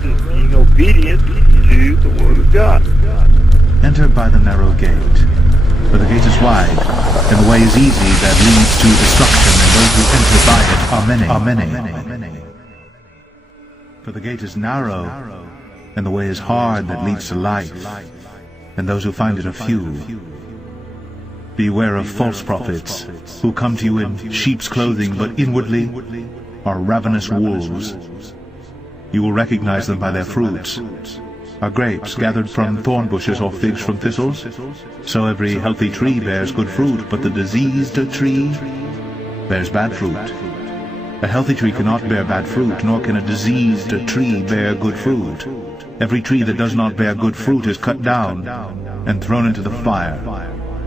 road is being obedient to the Word of God. Enter by the narrow gate, for the gate is wide, and the way is easy that leads to destruction, and those who enter by it are many. For the gate is narrow, and the way is hard that leads to life, and those who find it are few. Beware of false prophets, who come to you in sheep's clothing, but inwardly are ravenous wolves. You will recognize them by their fruits. Are grapes gathered from thorn bushes or figs from thistles? So every healthy tree bears good fruit, but the diseased tree bears bad fruit. A healthy tree cannot bear bad fruit, nor can a diseased tree bear good fruit. Every tree that does not bear good fruit is cut down and thrown into the fire.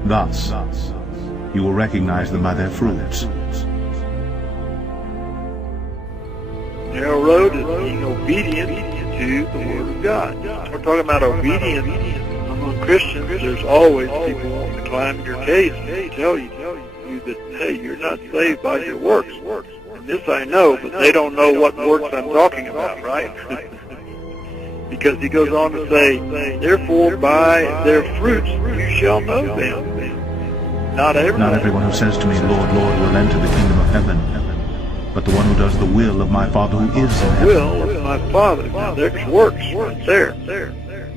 Thus, you will recognize them by their fruits. Narrow road is being obedient to the Word of God. We're talking about obedience among Christians. There's always people wanting to climb your case and tell you that, hey, you're not saved by your works. And this I know, but they don't know what works I'm talking about, right? Because he goes on to say, therefore by their fruits you shall know them. Not everyone who says to me, Lord, Lord, will enter the kingdom of heaven, but the one who does the will of my Father who is in heaven. The will of my Father. Now there's works right there.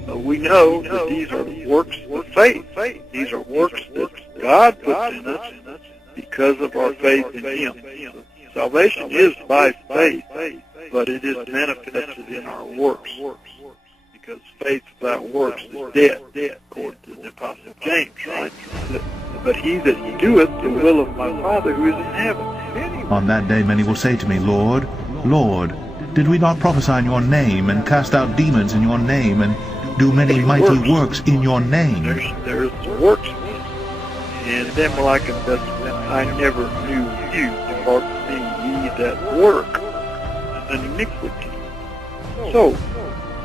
We know that these are works of faith. These are works that God puts in us because of our faith in Him. Salvation is by faith, but it is manifested in our works. Because faith without works is dead, according to the Apostle James, right? But he that doeth the will of my Father who is in heaven. On that day many will say to me, Lord, Lord, did we not prophesy in your name, and cast out demons in your name, and do many mighty works in your name? There's works. And then will I confess to them, I never knew you. Depart from me, ye that work iniquity. So,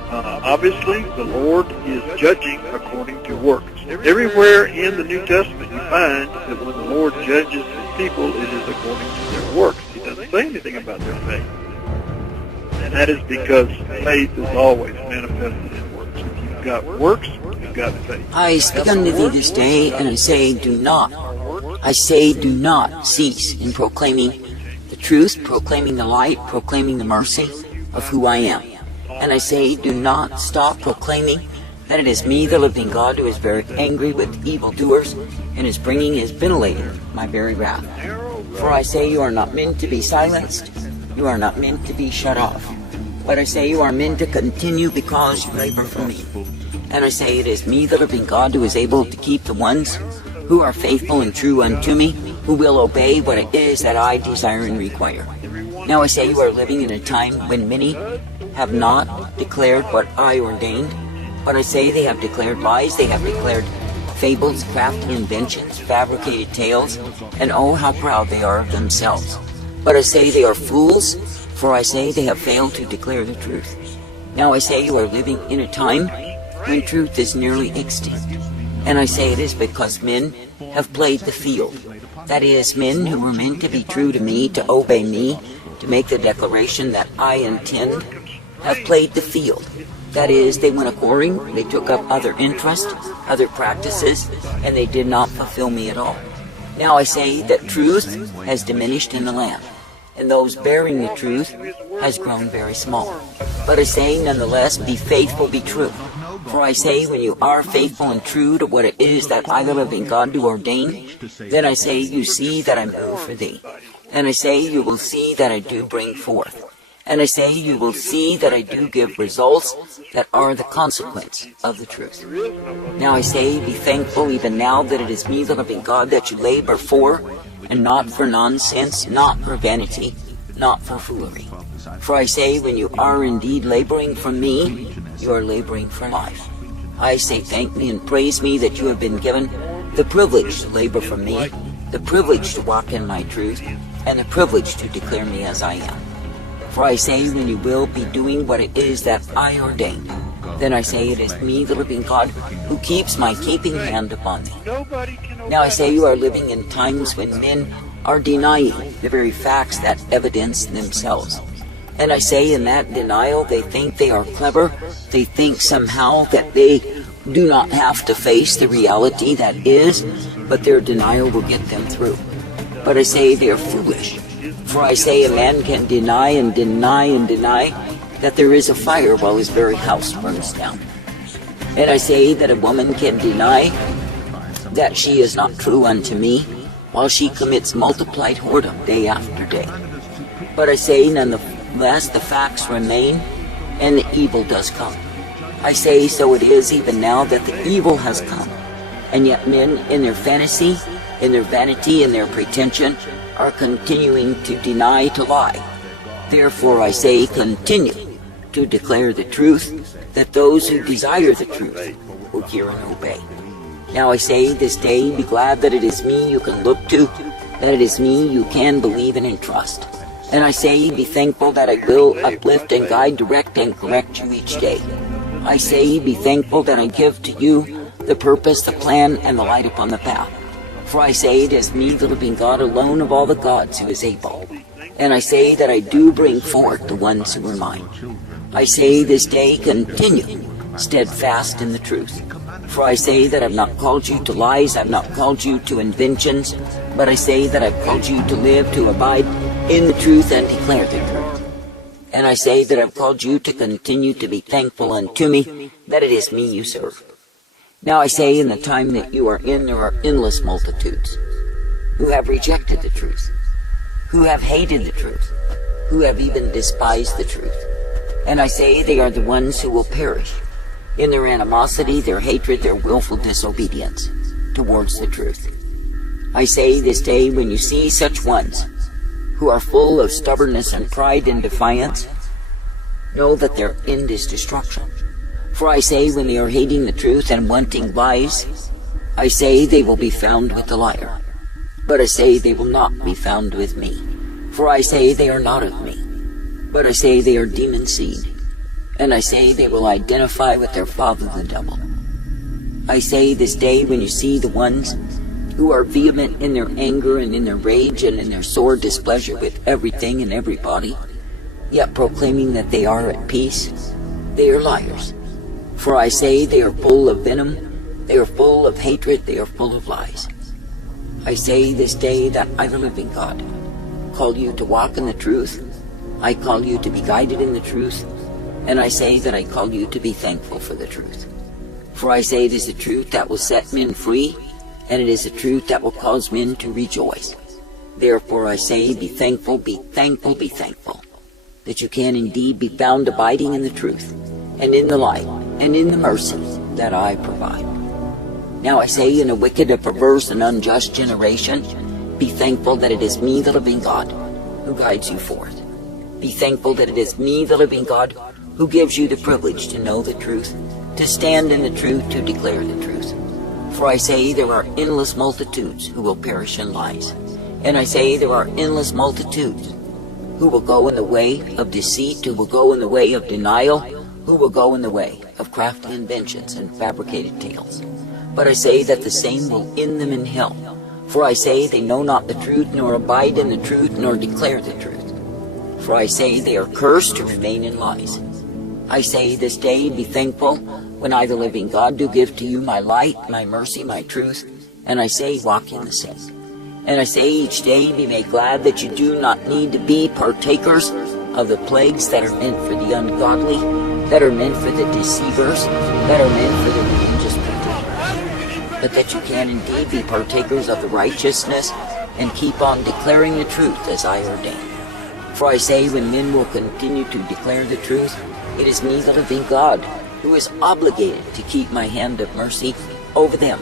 obviously, the Lord is judging according to works. Everywhere in the New Testament you find that when the Lord judges His people, it is according to their works. He doesn't say anything about their faith. And that is because faith is always manifested in works. If you've got works, you've got faith. I speak unto thee this day, and I say, do not cease in proclaiming the truth, proclaiming the light, proclaiming the mercy of who I am. And I say, do not stop proclaiming that it is me, the living God, who is very angry with evildoers, and is ventilating my very wrath. For I say, you are not meant to be silenced, you are not meant to be shut off. But I say, you are meant to continue because you labor for me. And I say, it is me, the living God, who is able to keep the ones who are faithful and true unto me, who will obey what it is that I desire and require. Now I say, you are living in a time when many have not declared what I ordained, but I say they have declared lies, they have declared fables, crafty inventions, fabricated tales, and oh, how proud they are of themselves. But I say they are fools, for I say they have failed to declare the truth. Now I say you are living in a time when truth is nearly extinct. And I say it is because men have played the field. That is, men who were meant to be true to me, to obey me, to make the declaration that I intend, have played the field. That is, they went a-whoring, they took up other interests, other practices, and they did not fulfill me at all. Now I say that truth has diminished in the land, and those bearing the truth has grown very small. But I say, nonetheless, be faithful, be true. For I say, when you are faithful and true to what it is that I, the living God, do ordain, then I say, you see that I move for thee. And I say, you will see that I do bring forth. And I say, you will see that I do give results that are the consequence of the truth. Now I say, be thankful even now that it is me, the living God, that you labor for, and not for nonsense, not for vanity, not for foolery. For I say, when you are indeed laboring for me, you are laboring for life. I say, thank me and praise me that you have been given the privilege to labor for me, the privilege to walk in my truth, and the privilege to declare me as I am. For I say, when you will be doing what it is that I ordain, then I say, it is me, the living God, who keeps my keeping hand upon thee. Now I say, you are living in times when men are denying the very facts that evidence themselves. And I say in that denial, they think they are clever. They think somehow that they do not have to face the reality that is, but their denial will get them through. But I say they are foolish. For I say a man can deny and deny and deny that there is a fire while his very house burns down. And I say that a woman can deny that she is not true unto me while she commits multiplied whoredom day after day. But I say nonetheless the facts remain and the evil does come. I say so it is even now that the evil has come, and yet men in their fantasy, in their vanity, in their pretension are continuing to deny to lie. Therefore I say continue to declare the truth, that those who desire the truth will hear and obey. Now I say this day, be glad that it is me you can look to, that it is me you can believe in and trust. And I say, be thankful that I will uplift and guide, direct and correct you each day. I say, be thankful that I give to you the purpose, the plan, and the light upon the path. For I say, it is me, the living God, alone of all the gods, who is able. And I say that I do bring forth the ones who are mine. I say this day, continue steadfast in the truth. For I say that I've not called you to lies, I've not called you to inventions, but I say that I've called you to live, to abide in the truth and declare the truth. And I say that I've called you to continue to be thankful unto me, that it is me you serve. Now I say in the time that you are in, there are endless multitudes who have rejected the truth, who have hated the truth, who have even despised the truth. And I say they are the ones who will perish in their animosity, their hatred, their willful disobedience towards the truth. I say this day, when you see such ones who are full of stubbornness and pride and defiance, know that their end is destruction. For I say, when they are hating the truth and wanting lies, I say they will be found with the liar. But I say they will not be found with me. For I say they are not of me. But I say they are demon seed. And I say they will identify with their father the devil. I say this day, when you see the ones who are vehement in their anger and in their rage and in their sore displeasure with everything and everybody, yet proclaiming that they are at peace, they are liars. For I say they are full of venom, they are full of hatred, they are full of lies. I say this day that I, the living God, call you to walk in the truth. I call you to be guided in the truth. And I say that I call you to be thankful for the truth. For I say it is the truth that will set men free, and it is the truth that will cause men to rejoice. Therefore I say, be thankful, be thankful, be thankful, that you can indeed be found abiding in the truth, and in the light, and in the mercy that I provide. Now I say, in a wicked, a perverse, and unjust generation, be thankful that it is me, the living God, who guides you forth. Be thankful that it is me, the living God, who gives you the privilege to know the truth, to stand in the truth, to declare the truth. For I say there are endless multitudes who will perish in lies. And I say there are endless multitudes who will go in the way of deceit, who will go in the way of denial, who will go in the way of crafty inventions and fabricated tales. But I say that the same will end them in hell. For I say they know not the truth, nor abide in the truth, nor declare the truth. For I say they are cursed to remain in lies. I say this day, be thankful, when I, the living God, do give to you my light, my mercy, my truth, and I say, walk in the same. And I say each day, be made glad that you do not need to be partakers of the plagues that are meant for the ungodly, that are meant for the deceivers, that are meant for the religious pretenders, but that you can indeed be partakers of the righteousness and keep on declaring the truth as I ordain. For I say, when men will continue to declare the truth, it is me, the living God, who is obligated to keep my hand of mercy over them,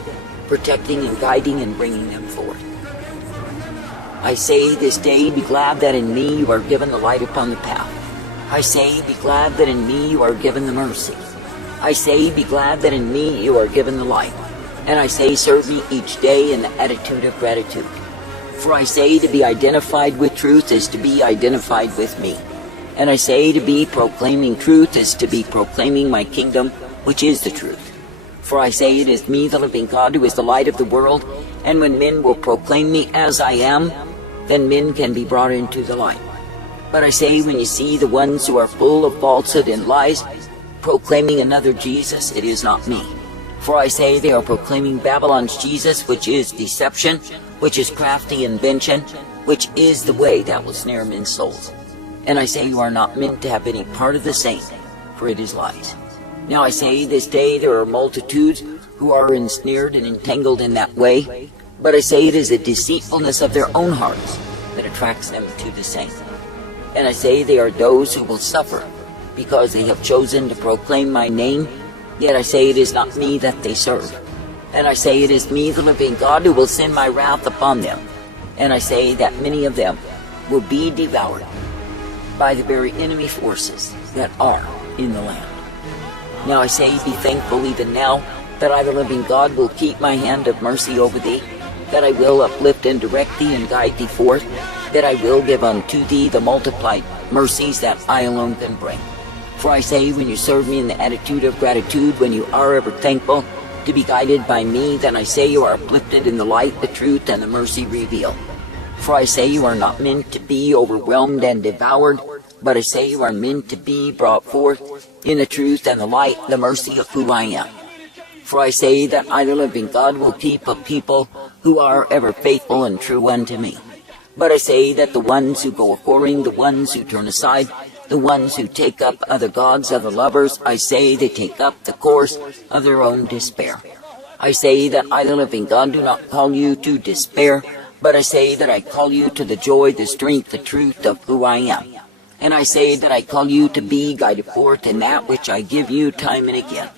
protecting and guiding and bringing them forth. I say this day, be glad that in me you are given the light upon the path. I say, be glad that in me you are given the mercy. I say, be glad that in me you are given the light. And I say, serve me each day in the attitude of gratitude. For I say, to be identified with truth is to be identified with me. And I say, to be proclaiming truth is to be proclaiming my kingdom, which is the truth. For I say, it is me, the living God, who is the light of the world, and when men will proclaim me as I am, then men can be brought into the light. But I say, when you see the ones who are full of falsehood and lies, proclaiming another Jesus, it is not me. For I say they are proclaiming Babylon's Jesus, which is deception, which is crafty invention, which is the way that will snare men's souls. And I say you are not meant to have any part of the same, for it is lies. Now I say this day there are multitudes who are ensnared and entangled in that way, but I say it is the deceitfulness of their own hearts that attracts them to the same. And I say they are those who will suffer, because they have chosen to proclaim my name, yet I say it is not me that they serve. And I say it is me, the living God, who will send my wrath upon them. And I say that many of them will be devoured by the very enemy forces that are in the land. Now I say, be thankful even now, that I, the living God, will keep my hand of mercy over thee, that I will uplift and direct thee and guide thee forth, that I will give unto thee the multiplied mercies that I alone can bring. For I say, when you serve me in the attitude of gratitude, when you are ever thankful to be guided by me, then I say you are uplifted in the light, the truth, and the mercy revealed. For I say you are not meant to be overwhelmed and devoured, but I say you are meant to be brought forth in the truth and the light, the mercy of who I am. For I say that I, the living God, will keep a people who are ever faithful and true unto me. But I say that the ones who go a-whoring, the ones who turn aside, the ones who take up other gods, other lovers, I say they take up the course of their own despair. I say that I, the living God, do not call you to despair, but I say that I call you to the joy, the strength, the truth of who I am. And I say that I call you to be guided forth in that which I give you time and again.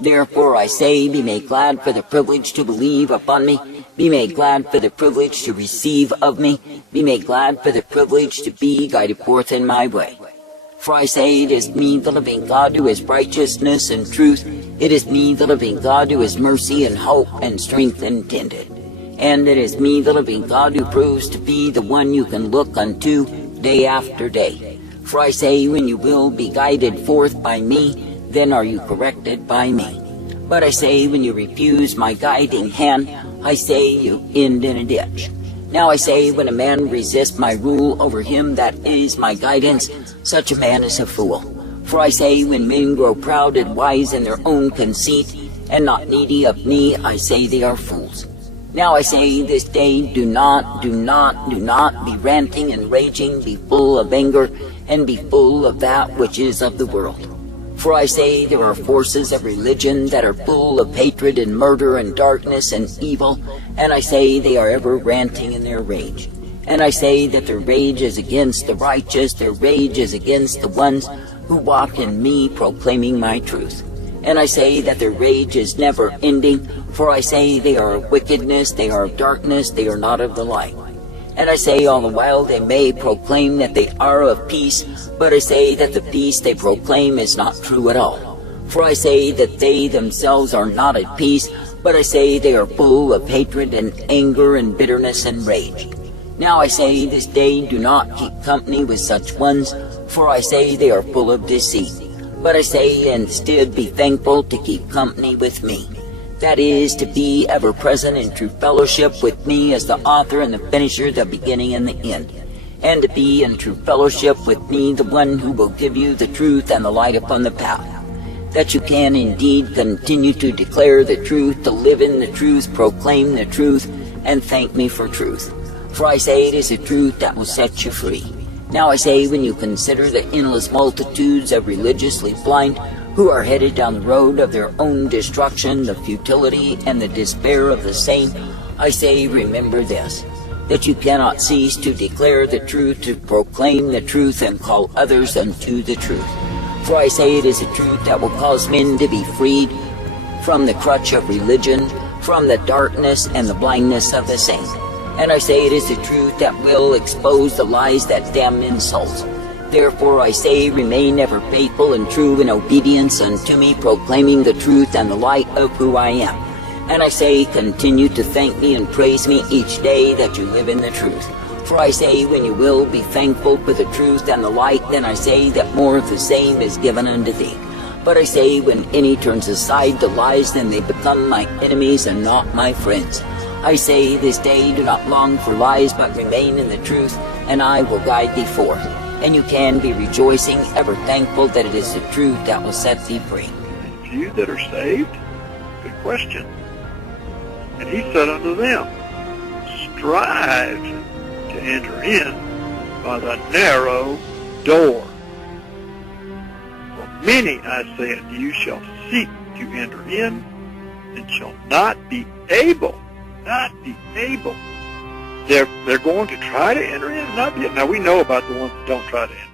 Therefore I say, be made glad for the privilege to believe upon me. Be made glad for the privilege to receive of me. Be made glad for the privilege to be guided forth in my way. For I say, it is me, the living God, who is righteousness and truth. It is me, the living God, who is mercy and hope and strength intended. And it is me, the living God, who proves to be the one you can look unto day after day. For I say, when you will be guided forth by me, then are you corrected by me. But I say, when you refuse my guiding hand, I say you end in a ditch. Now I say, when a man resists my rule over him that is my guidance, such a man is a fool. For I say, when men grow proud and wise in their own conceit, and not needy of me, I say they are fools. Now I say, this day, do not be ranting and raging, be full of anger, and be full of that which is of the world. For I say, there are forces of religion that are full of hatred and murder and darkness and evil, and I say they are ever ranting in their rage. And I say that their rage is against the righteous, their rage is against the ones who walk in me, proclaiming my truth. And I say that their rage is never ending, for I say they are of wickedness, they are of darkness, they are not of the light. And I say all the while they may proclaim that they are of peace, but I say that the peace they proclaim is not true at all. For I say that they themselves are not at peace, but I say they are full of hatred and anger and bitterness and rage. Now I say this day, do not keep company with such ones, for I say they are full of deceit. But I say instead, be thankful to keep company with me. That is, to be ever present in true fellowship with me as the author and the finisher, the beginning and the end. And to be in true fellowship with me, the one who will give you the truth and the light upon the path. That you can indeed continue to declare the truth, to live in the truth, proclaim the truth, and thank me for truth. For I say it is the truth that will set you free. Now I say, when you consider the endless multitudes of religiously blind who are headed down the road of their own destruction, the futility and the despair of the same, I say, remember this, that you cannot cease to declare the truth, to proclaim the truth, and call others unto the truth. For I say it is a truth that will cause men to be freed from the crutch of religion, from the darkness and the blindness of the same. And I say it is the truth that will expose the lies that damn men's souls. Therefore I say, remain ever faithful and true in obedience unto me, proclaiming the truth and the light of who I am. And I say, continue to thank me and praise me each day that you live in the truth. For I say, when you will be thankful for the truth and the light, then I say that more of the same is given unto thee. But I say, when any turns aside to lies, then they become my enemies and not my friends. I say, this day do not long for lies, but remain in the truth, and I will guide thee forth. and you can be rejoicing, ever thankful that it is the truth that will set thee free. Few that are saved? Good question. And he said unto them, strive to enter in by the narrow door. For many, I say unto you, shall seek to enter in, and shall not be able. Not be able. They're going to try to enter in, not be. Now we know about the ones that don't try to enter.